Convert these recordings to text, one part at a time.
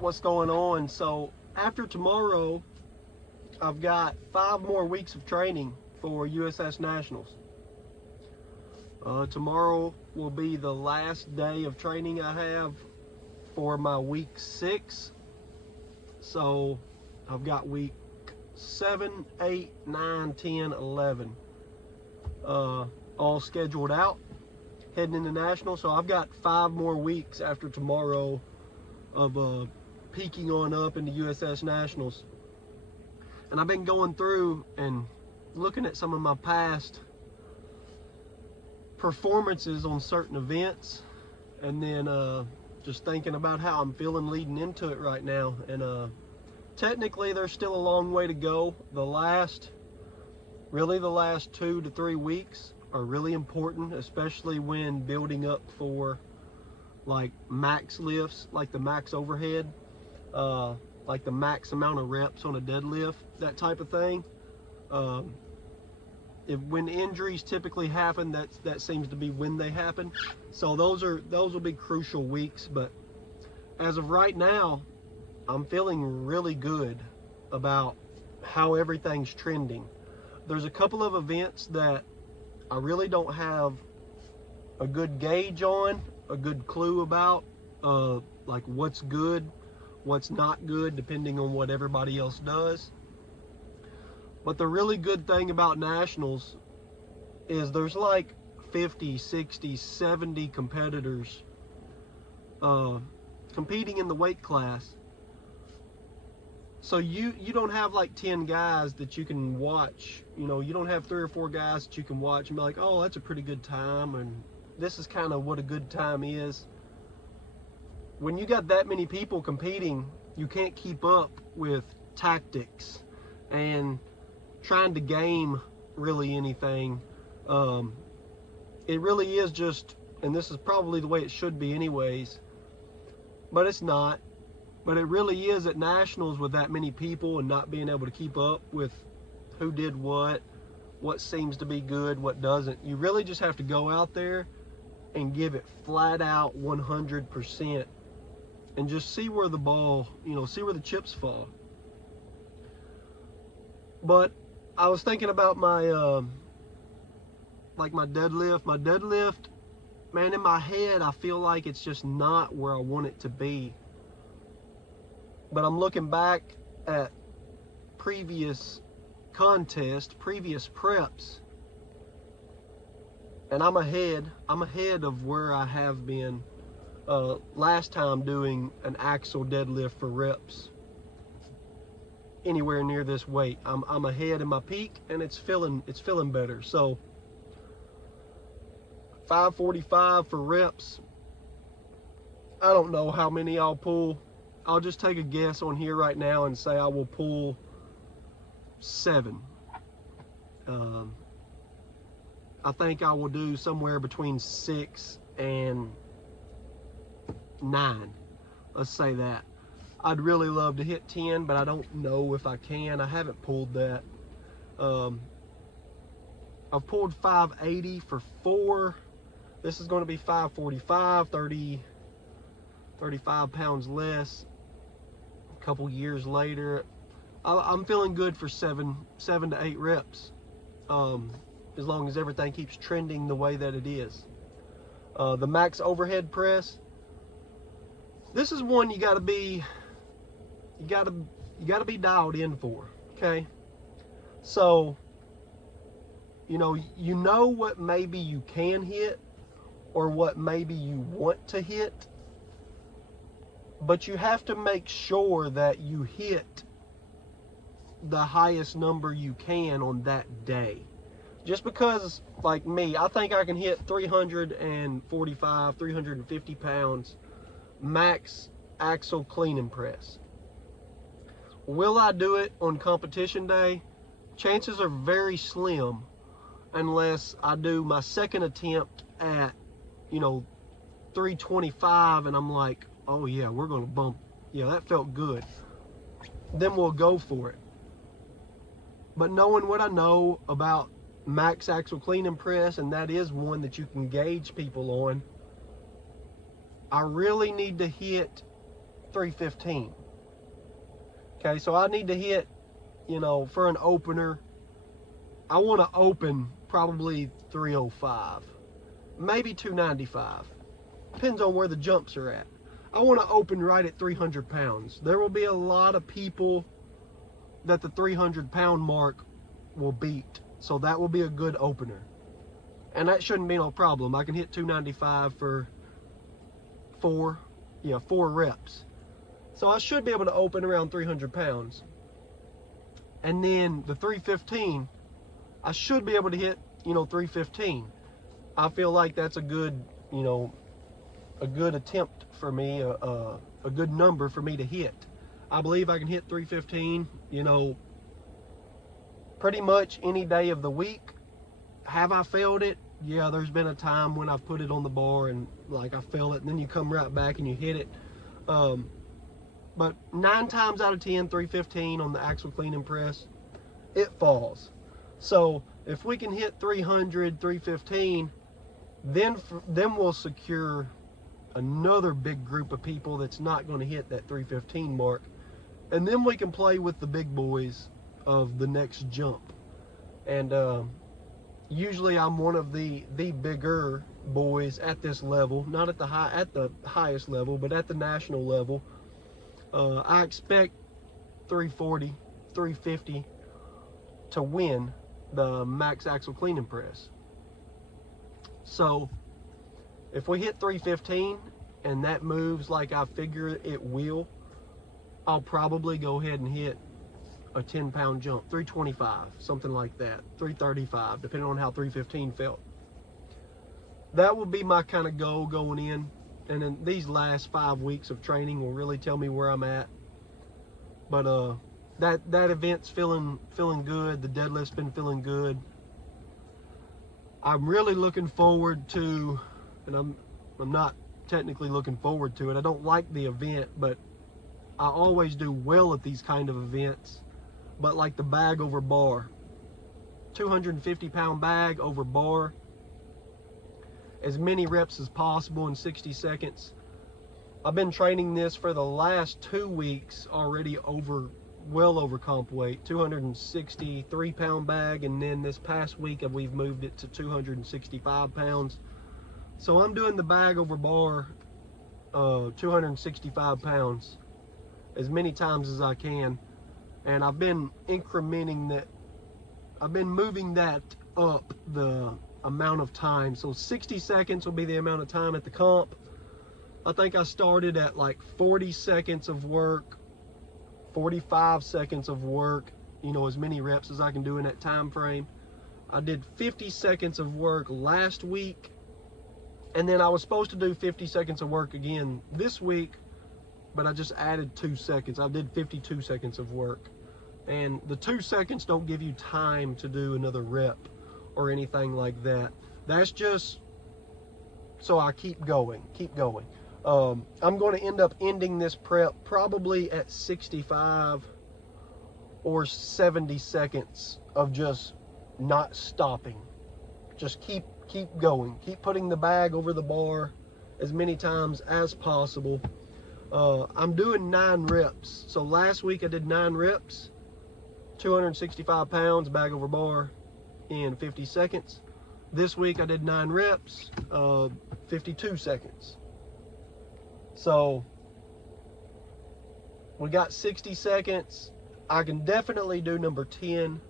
what's going on. So after tomorrow, I've got 5 more weeks of training for USS Nationals. Tomorrow will be the last day of training I have for my week 6. So I've got week 7, 8, 9, 10, 11 all scheduled out heading into National. So I've got 5 more weeks after tomorrow of peaking on up into USS Nationals. And I've been going through and looking at some of my past performances on certain events, and then just thinking about how I'm feeling leading into it right now. And technically there's still a long way to go. The last 2 to 3 weeks are really important, especially when building up for like max lifts, like the max overhead, like the max amount of reps on a deadlift, that type of thing. When injuries typically happen, that seems to be when they happen. So those will be crucial weeks. But as of right now, I'm feeling really good about how everything's trending. There's a couple of events that I really don't have a good gauge on, a good clue about, like what's good, what's not good, depending on what everybody else does. But the really good thing about Nationals is there's like 50, 60, 70 competitors competing in the weight class. So you don't have like 10 guys that you can watch. You know, you don't have 3 or 4 guys that you can watch and be like, oh, that's a pretty good time, and this is kind of what a good time is. When you got that many people competing, you can't keep up with tactics and trying to game really anything. It really is just, and this is probably the way it should be anyways, but it's not. But it really is at Nationals with that many people and not being able to keep up with who did what seems to be good, what doesn't. You really just have to go out there and give it flat out 100% and just see where the ball, see where the chips fall. But I was thinking about my my deadlift. My deadlift, man, in my head, I feel like it's just not where I want it to be. But I'm looking back at previous contests, previous preps, and I'm ahead of where I have been last time doing an axle deadlift for reps anywhere near this weight. I'm ahead in my peak, and it's feeling better. So 545 for reps. I don't know how many I'll pull. I'll just take a guess on here right now and say I will pull 7. I think I will do somewhere between 6 and 9. Let's say that. I'd really love to hit 10, but I don't know if I can. I haven't pulled that. I've pulled 580 for 4. This is going to be 545, 35 pounds less. A couple years later, I'm feeling good for 7 to 8 reps, as long as everything keeps trending the way that it is. The max overhead press, this is one you gotta be dialed in for. Okay, so you know what maybe you can hit or what maybe you want to hit, but you have to make sure that you hit the highest number you can on that day. Just because, like me, I think I can hit 345, 350 pounds max axle clean and press. Will I do it on competition day? Chances are very slim, unless I do my second attempt at 325 and I'm like, oh yeah, we're gonna bump, yeah, that felt good, then we'll go for it. But knowing what I know about max axle clean and press, and that is one that you can gauge people on, I really need to hit 315. Okay, so I need to hit, you know, for an opener, I want to open probably 305, maybe 295. Depends on where the jumps are at. I want to open right at 300 pounds. There will be a lot of people that the 300-pound mark will beat. So that will be a good opener. And that shouldn't be no problem. I can hit 295 for four reps. So I should be able to open around 300 pounds. And then the 315, I should be able to hit, you know, 315. I feel like that's a good, you know, a good attempt for me, a good number for me to hit. I believe I can hit 315, you know, pretty much any day of the week. Have I failed it? Yeah, there's been a time when I've put it on the bar and like I fail it, and then you come right back and you hit it. But 9 times out of 10, 315 on the axle cleaning press, it falls. So if we can hit 300, 315, then we'll secure another big group of people that's not going to hit that 315 mark. And then we can play with the big boys of the next jump. And usually I'm one of the bigger boys at this level, not at the highest level, but at the national level. I expect 340, 350 to win the max axle cleaning press. So if we hit 315 and that moves like I figure it will, I'll probably go ahead and hit a 10-pound jump, 325, something like that, 335, depending on how 315 felt. That will be my kind of goal going in. And then these last 5 weeks of training will really tell me where I'm at. But that event's feeling good. The deadlift's been feeling good. I'm really looking forward to, and I'm not technically looking forward to it. I don't like the event, but I always do well at these kind of events. But like the bag over bar, 250-pound bag over bar, as many reps as possible in 60 seconds. I've been training this for the last 2 weeks already well over comp weight, 263-pound bag, and then this past week we've moved it to 265 pounds. So I'm doing the bag over bar, 265 pounds, as many times as I can. And I've been incrementing that, I've been moving that up the amount of time. So 60 seconds will be the amount of time at the comp. I think I started at like 40 seconds of work, 45 seconds of work, you know, as many reps as I can do in that time frame. I did 50 seconds of work last week, and then I was supposed to do 50 seconds of work again this week, but I just added 2 seconds. I did 52 seconds of work, and the 2 seconds don't give you time to do another rep or anything like that. That's just so I keep going. I'm going to end up ending this prep probably at 65 or 70 seconds of just not stopping. Just keep going. Keep putting the bag over the bar as many times as possible. I'm doing 9 reps. So last week I did 9 reps, 265 pounds, bag over bar in 50 seconds. This week I did 9 reps, 52 seconds. So we got 60 seconds. I can definitely do number 10.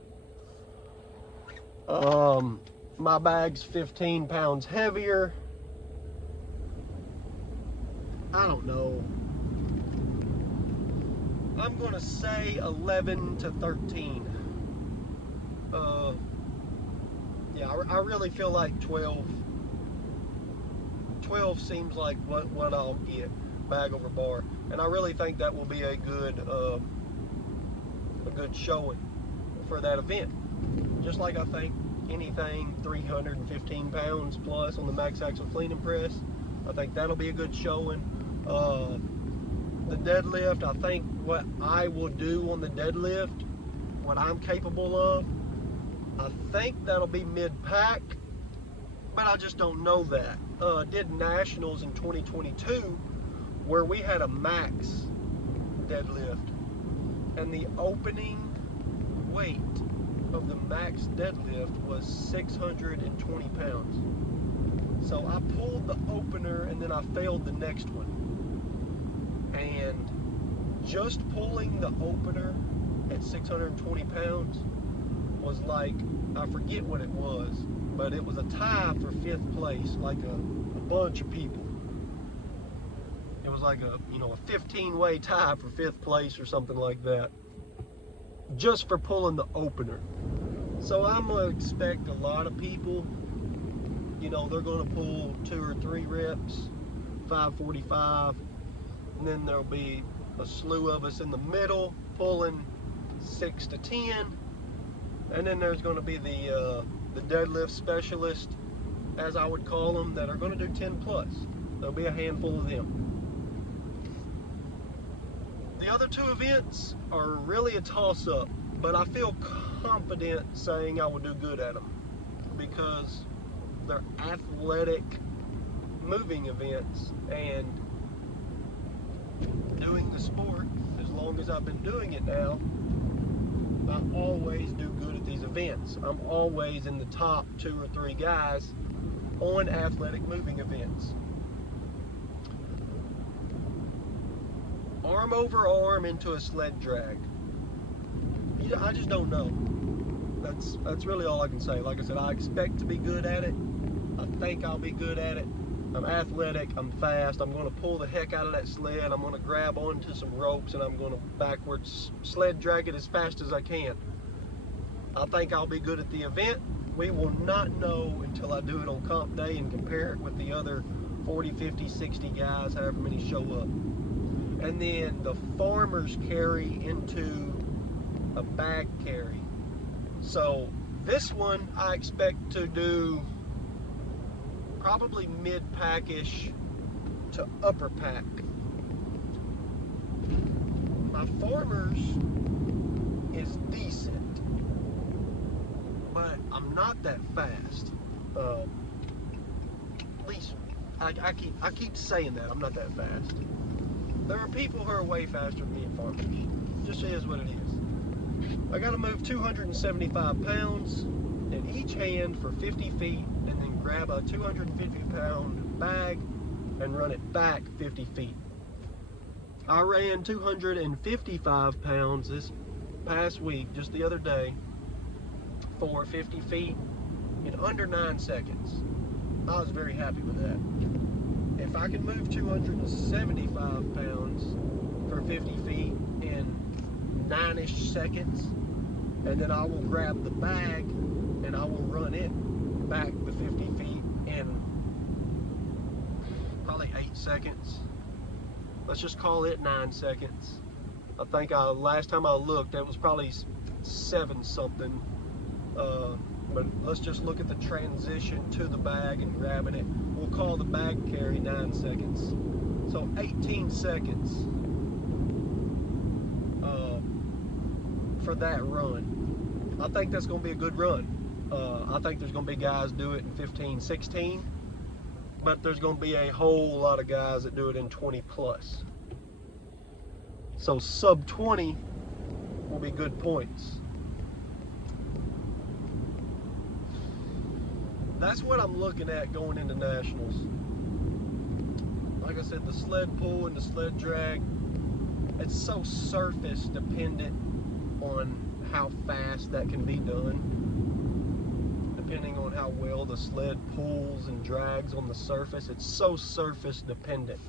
My bag's 15 pounds heavier. I don't know. I'm gonna say 11 to 13. Yeah, I really feel like 12 seems like what I'll get, bag over bar, and I really think that will be a good showing for that event. Just like I think anything 315 pounds plus on the max axle clean and press, I think that'll be a good showing. The deadlift, I think what I will do on the deadlift, what I'm capable of, I think that'll be mid-pack, but I just don't know that. Did nationals in 2022 where we had a max deadlift, and the opening weight of the max deadlift was 620 pounds. So I pulled the opener and then I failed the next one. And just pulling the opener at 620 pounds was like, I forget what it was, but it was a tie for 5th place, like a bunch of people. It was like a 15-way tie for 5th place or something like that, just for pulling the opener. So I'm gonna expect a lot of people, they're gonna pull 2 or 3 reps, 545, and then there'll be a slew of us in the middle pulling 6 to 10, and then there's gonna be the deadlift specialist, as I would call them, that are gonna do 10 plus. There'll be a handful of them. The other 2 events are really a toss-up, but I feel confident saying I will do good at them because they're athletic moving events, and doing the sport as long as I've been doing it now, I always do good at these events. I'm always in the top 2 or 3 guys on athletic moving events. Arm over arm into a sled drag. I just don't know. That's really all I can say. Like I said, I expect to be good at it. I think I'll be good at it. I'm athletic, I'm fast, I'm gonna pull the heck out of that sled, I'm gonna grab onto some ropes, and I'm gonna backwards sled drag it as fast as I can. I think I'll be good at the event. We will not know until I do it on comp day and compare it with the other 40, 50, 60 guys, however many show up. And then the farmers carry into a bag carry. So this one I expect to do probably mid-pack-ish to upper pack. My farmers is decent, but I'm not that fast. At least I keep saying that I'm not that fast. There are people who are way faster than me at farmers. Just is what it is. I got to move 275 pounds in each hand for 50 feet, and then grab a 250-pound bag and run it back 50 feet. I ran 255 pounds this past week, just the other day, for 50 feet in under 9 seconds. I was very happy with that. If I can move 275 pounds for 50 feet in 9-ish seconds, and then I will grab the bag and I will run it back the 50 feet in probably 8 seconds. Let's just call it 9 seconds. I think last time I looked, it was probably 7 something. But let's just look at the transition to the bag and grabbing it. We'll call the bag carry 9 seconds. So 18 seconds for that run. I think that's going to be a good run. I think there's going to be guys do it in 15, 16, but there's going to be a whole lot of guys that do it in 20 plus. So sub 20 will be good points. That's what I'm looking at going into nationals. Like I said, the sled pull and the sled drag, it's so surface dependent on how fast that can be done, depending on how well the sled pulls and drags on the surface. It's so surface dependent.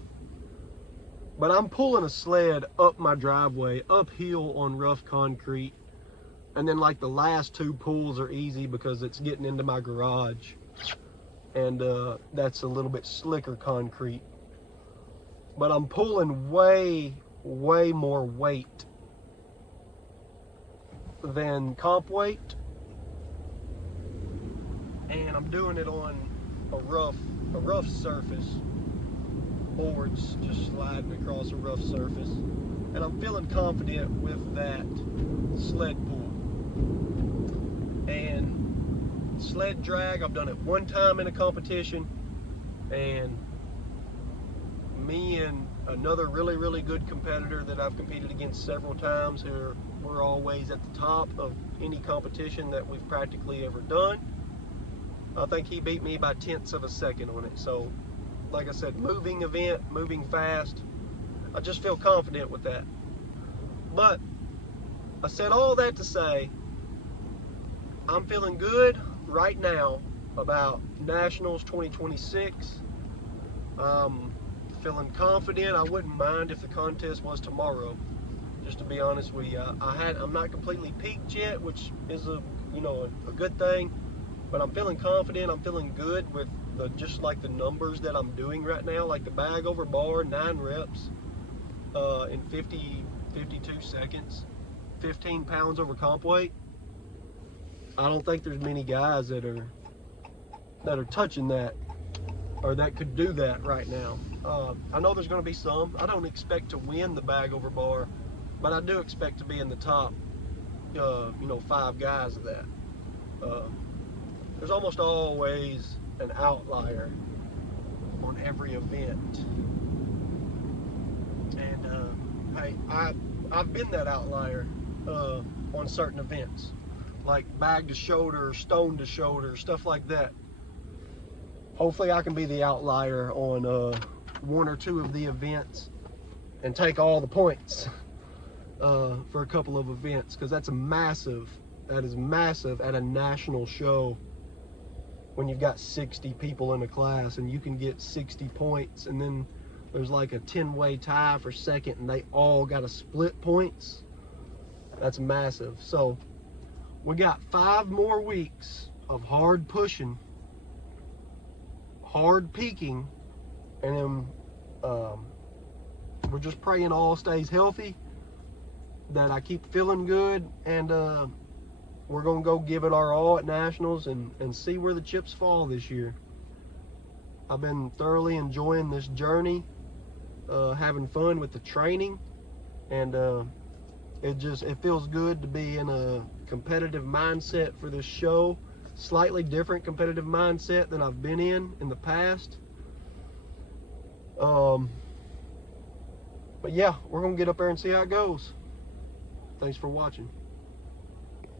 But I'm pulling a sled up my driveway, uphill on rough concrete, and then like the last 2 pulls are easy because it's getting into my garage, and that's a little bit slicker concrete. But I'm pulling way more weight than comp weight, and I'm doing it on a rough surface, boards just sliding across a rough surface, and I'm feeling confident with that sled pull. And sled drag, I've done it 1 time in a competition, and me and another really good competitor that I've competed against several times. We're always at the top of any competition that we've practically ever done. I think he beat me by tenths of a second on it. So, like I said, moving event, moving fast. I just feel confident with that. But I said all that to say, I'm feeling good right now about Nationals 2026. Feeling confident. I wouldn't mind if the contest was tomorrow. Just to be honest with you, I'm not completely peaked yet, which is a good thing. But I'm feeling confident. I'm feeling good with just like the numbers that I'm doing right now, like the bag over bar, 9 reps in 52 seconds, 15 pounds over comp weight. I don't think there's many guys that are touching that or that could do that right now. I know there's going to be some. I don't expect to win the bag over bar, but I do expect to be in the top, 5 guys of that. There's almost always an outlier on every event, and hey, I've been that outlier on certain events, like bag to shoulder, stone to shoulder, stuff like that. Hopefully I can be the outlier on 1 or 2 of the events and take all the points for a couple of events, because that is massive at a national show when you've got 60 people in a class and you can get 60 points, and then there's like a 10-way tie for second and they all got to split points. That's massive. So we got 5 more weeks of hard pushing, hard peaking, and then we're just praying all stays healthy, that I keep feeling good, and we're gonna go give it our all at Nationals and see where the chips fall this year. I've been thoroughly enjoying this journey, having fun with the training, and it feels good to be in a competitive mindset for this show. Slightly different competitive mindset than I've been in the past. But yeah, we're gonna get up there and see how it goes. Thanks for watching.